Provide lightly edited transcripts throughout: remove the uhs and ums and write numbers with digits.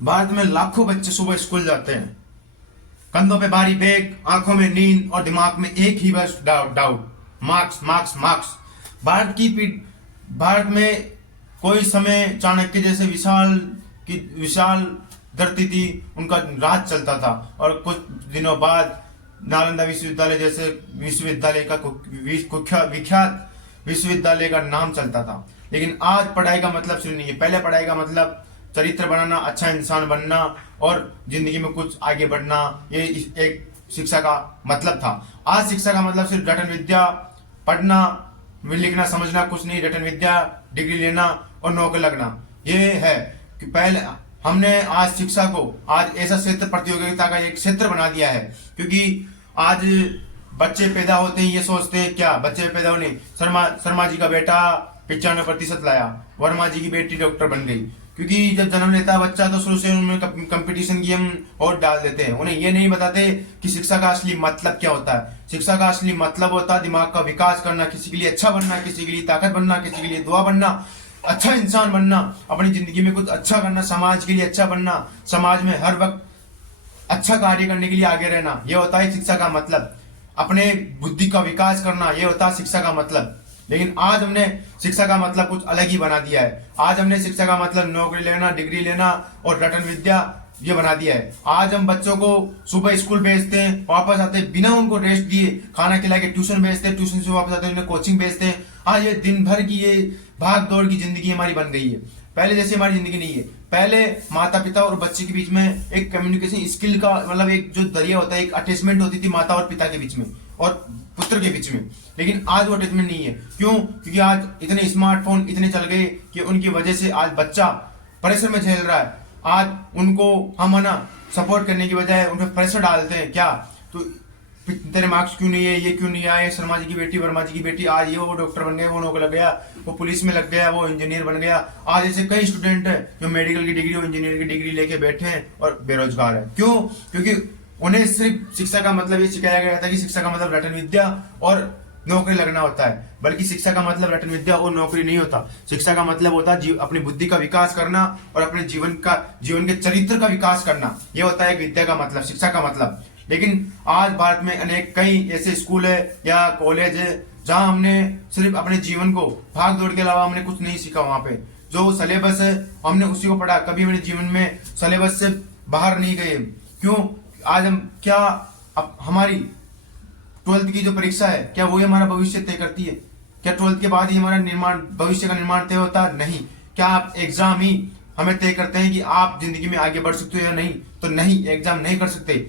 भारत में लाखों बच्चे सुबह स्कूल जाते हैं। कंधों पे भारी बैग, आंखों में नींद और दिमाग में एक ही बस doubt doubt, marks marks marks. Bharat में कोई समय चाणक्य जैसे विशाल धरती थी, उनका राज चलता था। और कुछ दिनों बाद नालंदा विश्वविद्यालय जैसे विश्वविद्यालय का विख्यात विश्वविद्यालय का नाम चलता था। लेकिन आज पढ़ाई का मतलब सिर्फ नहीं है। पहले पढ़ाई का मतलब चरित्र बनाना, अच्छा इंसान बनना और जिंदगी में कुछ आगे बढ़ना, ये एक शिक्षा का मतलब था। आज शिक्षा का मतलब सिर्फ रटन विद्या, पढ़ना लिखना समझना कुछ नहीं, रटन विद्या, डिग्री लेना और नौकरी लगना, ये है। कि पहले हमने आज शिक्षा को आज ऐसा क्षेत्र, प्रतियोगिता का एक क्षेत्र बना दिया है। क्योंकि आज बच्चे पैदा होते हैं, ये सोचते हैं क्या बच्चे पैदा होने, शर्मा जी का बेटा 95% लाया, वर्मा जी की बेटी डॉक्टर बन गई। क्योंकि जब जन्म लेता है बच्चा तो शुरू से उनमें कंपटीशन की हम और डाल देते हैं। उन्हें ये नहीं बताते कि शिक्षा का असली मतलब क्या होता है। शिक्षा का असली मतलब होता है दिमाग का विकास करना, किसी के लिए अच्छा बनना, किसी के लिए ताकत बनना, किसी के लिए दुआ बनना, अच्छा इंसान बनना, अपनी जिंदगी में कुछ अच्छा करना, समाज के लिए अच्छा बनना, समाज में हर वक्त अच्छा कार्य करने के लिए आगे रहना, यह होता है शिक्षा का मतलब। अपने बुद्धि का विकास करना, यह होता है शिक्षा का मतलब। लेकिन आज हमने शिक्षा का मतलब कुछ अलग ही बना दिया है। आज हमने शिक्षा का मतलब नौकरी लेना, डिग्री लेना और रटन विद्या ये बना दिया है। आज हम बच्चों को सुबह स्कूल भेजते हैं, वापस आते हैं बिना उनको रेस्ट दिए, खाना खिला के ट्यूशन भेजते हैं, ट्यूशन से वापस आते हैं उन्हें कोचिंग भेजते हैं। आज ये दिन भर की ये भाग दौड़ की जिंदगी हमारी बन गई है। पहले जैसी हमारी जिंदगी नहीं है। पहले माता पिता और बच्चे के बीच में एक कम्युनिकेशन स्किल का मतलब एक जो दरिया होता है, एक अटैचमेंट होती थी माता और पिता के बीच में और पुत्र के बीच में। लेकिन आज वो अटैचमेंट नहीं है। क्यों? क्योंकि आज इतने स्मार्टफोन इतने चल गए कि उनकी वजह से आज बच्चा प्रेशर में झेल रहा है। आज उनको हम है ना सपोर्ट करने की बजाय उन पर प्रेशर डालते हैं। क्या तो तेरे मार्क्स क्यों नहीं है, ये क्यों नहीं आए, शर्मा जी की बेटी, वर्मा जी की बेटी आज ये वो डॉक्टर बन गए, वो नौकरी लग गया, वो पुलिस में लग गया, वो इंजीनियर बन गया। आज ऐसे कई स्टूडेंट हैं जो मेडिकल की डिग्री और इंजीनियर की डिग्री लेके बैठे हैं और बेरोजगार है। क्यों? क्योंकि उन्हें सिर्फ शिक्षा का मतलब ये सिखाया गया था कि शिक्षा का मतलब रटन विद्या और नौकरी लगना होता है। बल्कि शिक्षा का मतलब रटन विद्या और नौकरी नहीं होता। शिक्षा का मतलब होता है अपनी बुद्धि का विकास करना और अपने जीवन के चरित्र का विकास करना। यह होता है विद्या का मतलब, शिक्षा का मतलब। लेकिन आज भारत में अनेक कई ऐसे स्कूल है या कॉलेज है जहां हमने सिर्फ अपने जीवन को भाग दौड़ के अलावा हमने कुछ नहीं सीखा। वहां पे जो सिलेबस है हमने उसी को पढ़ा, कभी मेरे जीवन में सिलेबस से बाहर नहीं गए। क्यों? आज हम क्या हमारी 12th की जो परीक्षा है क्या वो हमारा भविष्य तय करती है? क्या 12th के बाद ही हमारा भविष्य का निर्माण तय होता है? नहीं। क्या आप एग्जाम ही हमें तय करते हैं कि आप जिंदगी में आगे बढ़ सकते हो या नहीं? तो नहीं, एग्जाम नहीं कर सकते।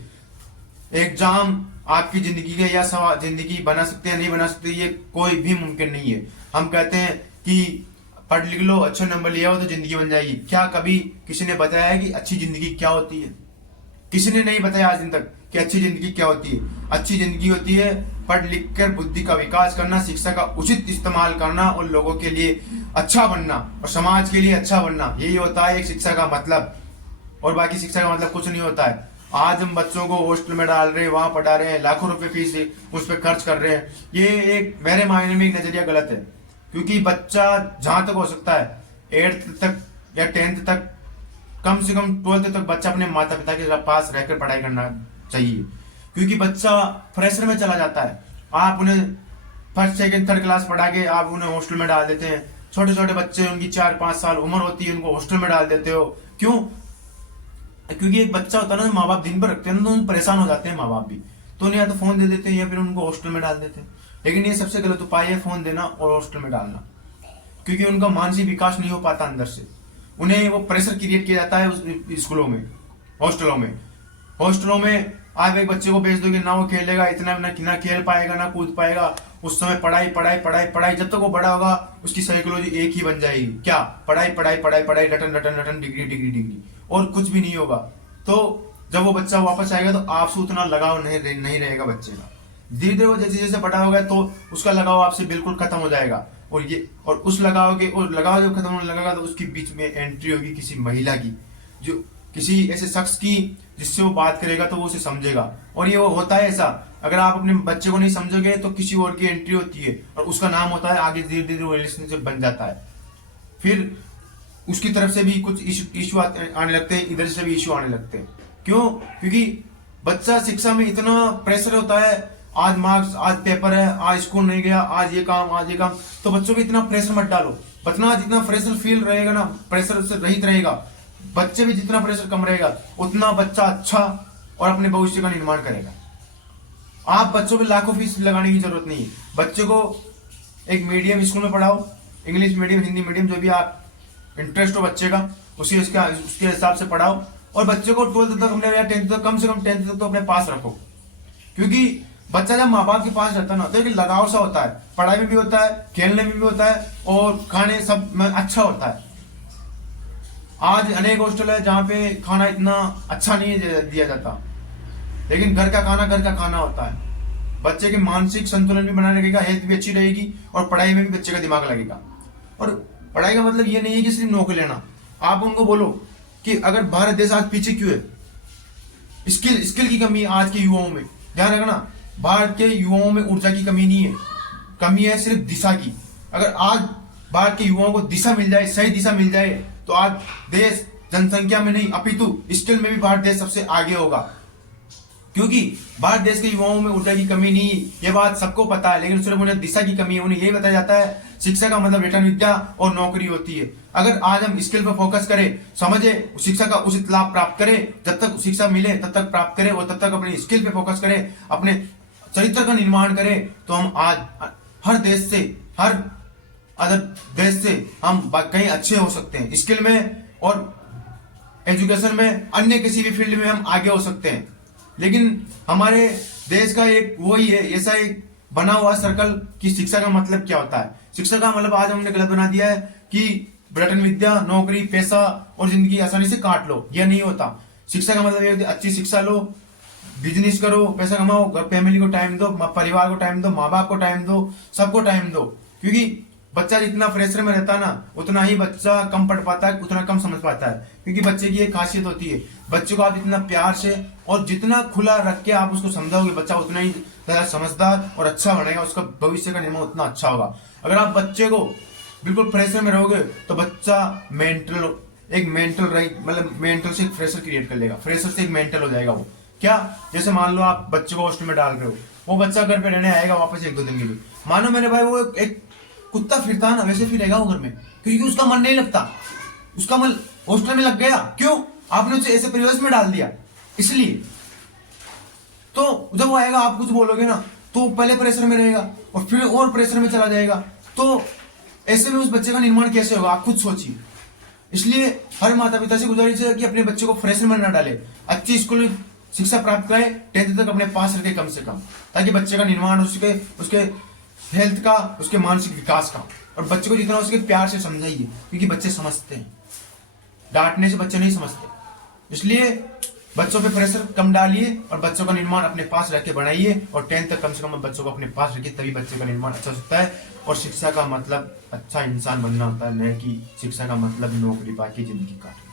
एग्जाम आपकी जिंदगी के या जिंदगी बना सकते हैं नहीं बना सकते, ये कोई भी मुमकिन नहीं है। हम कहते हैं कि पढ़ लिख लो, अच्छे नंबर लिया हो तो जिंदगी बन जाएगी। क्या कभी किसी ने बताया है कि अच्छी जिंदगी क्या होती है? किसी ने नहीं बताया आज दिन तक कि अच्छी जिंदगी क्या होती है। अच्छी जिंदगी होती है पढ़ लिख कर बुद्धि का विकास करना, शिक्षा का उचित इस्तेमाल करना और लोगों के लिए अच्छा बनना और समाज के लिए अच्छा बनना। यही होता है एक शिक्षा का मतलब। और बाकी शिक्षा का मतलब कुछ नहीं होता है। आज हम बच्चों को हॉस्टल में डाल रहे हैं, वहां पढ़ा रहे हैं, लाखों रुपए फीस उस पर खर्च कर रहे हैं। ये एक मेरे मायने में एक नजरिया गलत है। क्योंकि बच्चा जहां तक हो सकता है 8th तक या 10th तक, कम से कम 12th तक बच्चा अपने माता पिता के पास रहकर पढ़ाई करना चाहिए। क्योंकि बच्चा प्रेशर में चला जाता है। आप उन्हें फर्स्ट सेकंड थर्ड क्लास पढ़ा के आप उन्हें हॉस्टल में डाल देते हैं। छोटे छोटे बच्चे, उनकी 4-5 साल उम्र होती है, उनको हॉस्टल में डाल देते हो। क्यों? क्योंकि एक बच्चा होता है ना, माँ बाप दिन भर रखते हैं तो परेशान हो जाते हैं माँ बाप भी, तो उन्हें या तो फोन दे देते हैं या फिर उनको हॉस्टल में डाल देते हैं। लेकिन ये सबसे गलत उपाय है फोन देना और हॉस्टल में डालना। क्योंकि उनका मानसिक विकास नहीं हो पाता अंदर से। उन्हें वो प्रेशर क्रिएट किया जाता है उस स्कूलों में, हॉस्टलों में आप एक बच्चे को भेज दोगे ना, वो खेलेगा इतना ना खेल पाएगा ना कूद पाएगा। उस समय पढ़ाई पढ़ाई पढ़ाई पढ़ाई, जब तक वो बड़ा होगा उसकी साइकोलॉजी एक ही बन जाएगी। क्या? पढ़ाई पढ़ाई पढ़ाई पढ़ाई, रटन रटन रटन, डिग्री डिग्री डिग्री, और कुछ भी नहीं होगा। तो जब वो बच्चा वापस आएगा तो आपसे उतना लगाव नहीं रहेगा बच्चे का। धीरे धीरे वो जैसे जैसे बड़ा होगा तो उसका लगाव आपसे बिल्कुल खत्म हो जाएगा। और उस लगाव जब खत्म होने लगेगा तो उसके बीच में एंट्री होगी किसी महिला की, जो किसी ऐसे शख्स की जिससे वो बात करेगा तो वो उसे समझेगा। और ये वो होता है ऐसा, अगर आप अपने बच्चे को नहीं समझोगे तो किसी और की एंट्री होती है और उसका नाम होता है, आगे धीरे धीरे रिलेशनशिप बन जाता है। फिर उसकी तरफ से भी कुछ इशू आने लगते हैं, इधर से भी इशू आने लगते हैं। क्यों? क्योंकि बच्चा शिक्षा में इतना प्रेशर होता है, आज मार्क्स, आज पेपर है, आज स्कूल नहीं गया, आज ये काम, आज ये काम। तो बच्चों को इतना प्रेशर मत डालो। बतना जितना प्रेशर फील रहेगा ना, प्रेशर से रहित रहेगा, बच्चे भी जितना प्रेशर कम रहेगा, उतना बच्चा अच्छा और अपने भविष्य का निर्माण करेगा। आप बच्चों पे लाखों फीस लगाने की जरूरत नहीं है। बच्चे को एक मीडियम स्कूल में पढ़ाओ, इंग्लिश मीडियम, हिंदी मीडियम, जो भी आप इंटरेस्ट हो बच्चे का, उसके हिसाब से पढ़ाओ। और बच्चे को 12th तक या 10th तक, कम से कम 10th तक तो अपने पास रखो। क्योंकि बच्चा जब माँ बाप के पास रहता है ना, तो एक लगाव सा होता है, पढ़ाई में भी होता है, खेलने में भी होता है, और खाने सब में अच्छा होता है। आज अनेक हॉस्टल है जहाँ पे खाना इतना अच्छा नहीं दिया जाता, लेकिन घर का खाना होता है। बच्चे के मानसिक संतुलन भी बना रहेगा, हेल्थ भी अच्छी रहेगी, और पढ़ाई में भी बच्चे का दिमाग लगेगा। और पढ़ाई का मतलब ये नहीं है कि सिर्फ नौकरी लेना। आप उनको बोलो कि अगर भारत देश आज पीछे क्यों है, स्किल की कमी है आज के युवाओं में। ध्यान रखना, भारत के युवाओं में ऊर्जा की कमी नहीं है, कमी है सिर्फ दिशा की। अगर आज भारत के युवाओं को दिशा मिल जाए, सही दिशा मिल जाए, तो आज देश जनसंख्या में नहीं अपितु स्किल में भी भारत देश सबसे आगे होगा। क्योंकि भारत देश के युवाओं में ऊर्जा की कमी नहीं, ये बात सबको पता है, लेकिन सिर्फ उन्हें दिशा की कमी है। उन्हें यही बताया जाता है शिक्षा का मतलब रिटर्न विद्या और नौकरी होती है। अगर आज हम स्किल पर फोकस करें, समझे, शिक्षा का उचित लाभ प्राप्त करें, जब तक शिक्षा मिले तब तक प्राप्त करें, और तब तक अपनी स्किल पे फोकस करें, अपने चरित्र का निर्माण करें, तो हम आज हर देश से, हर अदर देश से हम कहीं अच्छे हो सकते हैं। स्किल में और एजुकेशन में, अन्य किसी भी फील्ड में हम आगे हो सकते हैं। लेकिन हमारे देश का एक वही है, ऐसा एक बना हुआ सर्कल कि शिक्षा का मतलब क्या होता है। शिक्षा का मतलब आज हमने गलत बना दिया है कि ब्रिटेन विद्या, नौकरी, पैसा और जिंदगी आसानी से काट लो। यह नहीं होता। शिक्षा का मतलब ये अच्छी शिक्षा लो, बिजनेस करो, पैसा कमाओ, फैमिली को टाइम दो, परिवार को टाइम दो, माँ बाप को टाइम दो, सबको टाइम दो। क्योंकि बच्चा जितना प्रेशर में रहता है ना, उतना ही बच्चा कम पढ़ पाता है, उतना कम समझ पाता है। क्योंकि बच्चे की एक खासियत होती है, बच्चे को आप जितना प्यार से और जितना खुला रख के आप उसको समझाओगे, बच्चा उतना ही ज्यादा समझदार और अच्छा बनेगा, उसका भविष्य का निर्माण उतना अच्छा होगा। अगर आप बच्चे को बिल्कुल प्रेशर में रहोगे, तो बच्चा मेंटल से एक प्रेशर क्रिएट कर लेगा, प्रेशर से एक मेंटल हो जाएगा वो। क्या? जैसे मान लो आप बच्चे को हॉस्टल में डाल रहे हो, वो बच्चा घर पे रहने आएगा वापस 1-2 दिन के लिए। मानो मेरे भाई वो एक कुत्ता फिरता है ना, वैसे फिरेगा वो घर में, क्योंकि उसका मन नहीं लगता, उसका मन हॉस्टल में लग गया। क्यों? आपने उसे ऐसे परिवेश में डाल दिया, इसलिए। तो जब वो आएगा, आप कुछ बोलोगे ना, तो पहले प्रेशर में रहेगा और फिर और प्रेशर में चला जाएगा। तो ऐसे में उस बच्चे का निर्माण कैसे होगा, आप खुद सोचिए। इसलिए हर माता पिता से गुजारिश है कि अपने बच्चे को प्रेशर में न डाले, अच्छी स्कूल में शिक्षा प्राप्त कराए, 10th तक अपने पास रखे कम से कम, ताकि बच्चे का निर्माण उसके हेल्थ का, उसके मानसिक विकास का। और बच्चे को जितना हो सके प्यार से समझाइए, क्योंकि बच्चे समझते हैं, डांटने से बच्चे नहीं समझते। इसलिए बच्चों पे प्रेशर कम डालिए और बच्चों का निर्माण अपने पास रख के बढ़ाइए, और 10th तक कम से कम बच्चों को अपने पास रखिए, तभी बच्चे का निर्माण अच्छा होता है। और शिक्षा का मतलब अच्छा इंसान बनना होता है, न कि शिक्षा का मतलब नौकरी पाके जिंदगी काटना।